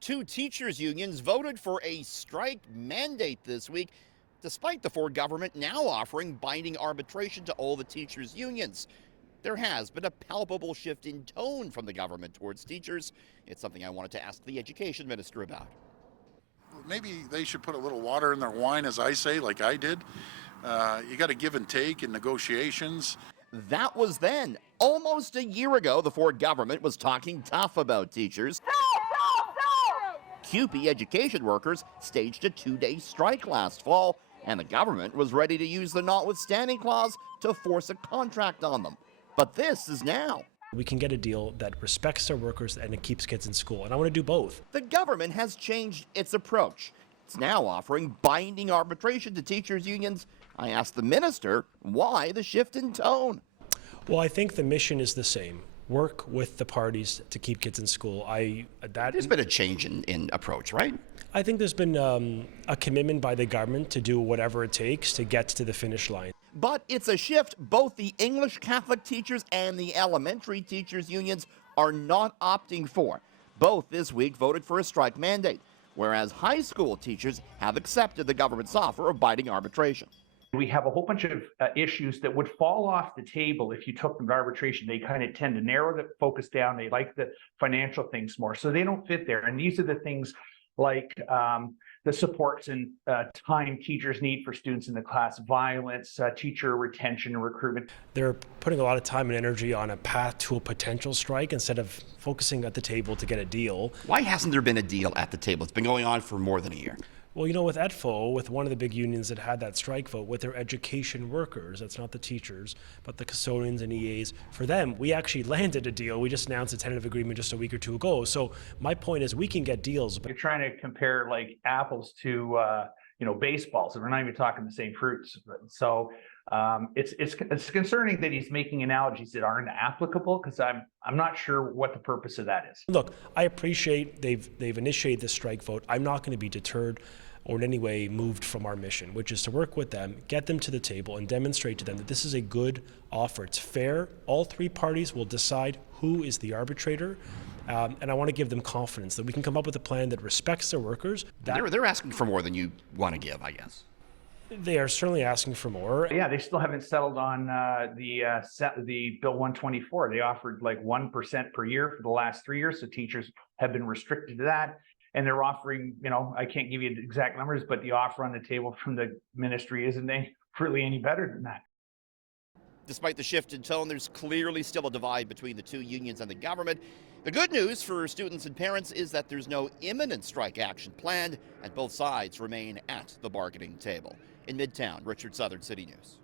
Two teachers' unions voted for a strike mandate this week, despite the Ford government now offering binding arbitration to all the teachers' unions. There has been a palpable shift in tone from the government towards teachers. It's something I wanted to ask the education minister about. Maybe they should put a little water in their wine, as I say, like I did. You got to give and take in negotiations. That was then. Almost a year ago, the Ford government was talking tough about teachers. CUPE education workers staged a 2-day strike last fall, and the government was ready to use the notwithstanding clause to force a contract on them. But this is now. We can get a deal that respects our workers and it keeps kids in school, and I want to do both. The government has changed its approach. It's now offering binding arbitration to teachers' unions. I asked the minister why the shift in tone. Well, I think the mission is the same. Work with the parties to keep kids in school. There's been a change in approach, right? I think there's been a commitment by the government to do whatever it takes to get to the finish line. But it's a shift both the English Catholic teachers and the elementary teachers unions are not opting for. Both this week voted for a strike mandate, whereas high school teachers have accepted the government's offer of binding arbitration. We have a whole bunch of issues that would fall off the table if you took them to arbitration. They kind of tend to narrow the focus down. They like the financial things more, so they don't fit there. And these are the things like the supports and time teachers need for students in the class, violence, teacher retention and recruitment. They're putting a lot of time and energy on a path to a potential strike instead of focusing at the table to get a deal. Why hasn't there been a deal at the table? It's been going on for more than a year. Well, you know, with EDFO, with one of the big unions that had that strike vote, with their education workers, that's not the teachers, but the custodians and EAs, for them, we actually landed a deal. We just announced a tentative agreement just a week or two ago. So my point is we can get deals. But you're trying to compare like apples to, baseballs, and we're not even talking the same fruits. So it's concerning that he's making analogies that aren't applicable, because I'm not sure what the purpose of that is. Look, I appreciate they've initiated this strike vote. I'm not going to be deterred or in any way moved from our mission, which is to work with them, get them to the table, and demonstrate to them that this is a good offer. It's fair. All three parties will decide who is the arbitrator. And I want to give them confidence that we can come up with a plan that respects their workers. They're asking for more than you want to give, I guess. They are certainly asking for more. Yeah, they still haven't settled on the Bill 124. They offered like 1% per year for the last 3 years, so teachers have been restricted to that. And they're offering, I can't give you the exact numbers, but the offer on the table from the ministry isn't really any better than that. Despite the shift in tone, there's clearly still a divide between the two unions and the government. The good news for students and parents is that there's no imminent strike action planned, and both sides remain at the bargaining table. In Midtown, Richard Southern, City News.